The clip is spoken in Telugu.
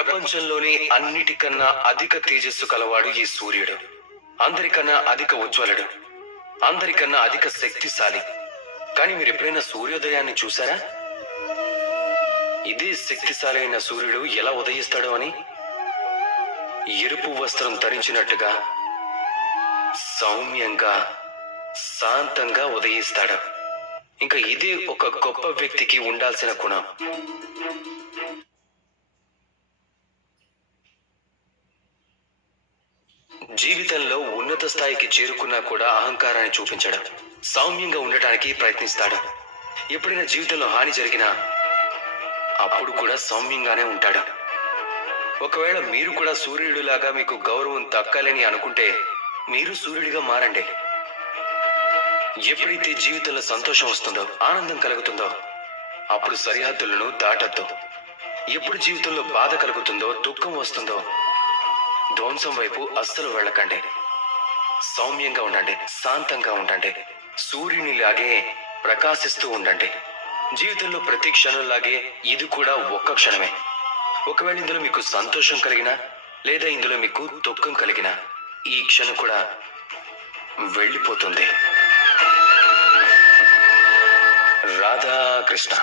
ప్రపంచంలోని అన్నిటికన్నా అధిక తేజస్సు కలవాడు ఈ సూర్యుడు. అందరికన్నా అధిక ఉజ్వలుడు, అందరికన్నా అధిక శక్తిశాలి. కానీ మీరు ఎప్పుడైనా సూర్యోదయాన్ని చూసారా? ఇదే శక్తిశాలి అయిన సూర్యుడు ఎలా ఉదయిస్తాడో అని. ఎరుపు వస్త్రం ధరించినట్టుగా సౌమ్యంగా, శాంతంగా ఉదయిస్తాడు. ఇంకా ఇదే ఒక గొప్ప వ్యక్తికి ఉండాల్సిన గుణం. జీవితంలో ఉన్నత స్థాయికి చేరుకున్నా కూడా అహంకారాన్ని చూపించడం, సౌమ్యంగా ఉండటానికి ప్రయత్నిస్తాడు. ఎప్పుడైనా జీవితంలో హాని జరిగినా అప్పుడు కూడా సౌమ్యంగానే ఉంటాడు. ఒకవేళ మీరు కూడా సూర్యుడిలాగా మీకు గౌరవం దక్కాలని అనుకుంటే మీరు సూర్యుడిగా మారండి. ఎప్పుడైతే జీవితంలో సంతోషం వస్తుందో, ఆనందం కలుగుతుందో అప్పుడు సరిహద్దులను దాటద్దు. ఎప్పుడు జీవితంలో బాధ కలుగుతుందో, దుఃఖం వస్తుందో ధ్వంసం వైపు అస్సలు వెళ్ళకండి. సౌమ్యంగా ఉండండి, శాంతంగా ఉండండి, సూర్యునిలాగే ప్రకాశిస్తూ ఉండండి. జీవితంలో ప్రతి క్షణంలాగే ఇది కూడా ఒక్క క్షణమే. ఒకవేళ ఇందులో మీకు సంతోషం కలిగినా లేదా ఇందులో మీకు దుఃఖం కలిగినా ఈ క్షణం కూడా వెళ్ళిపోతుంది. రాధాకృష్ణ.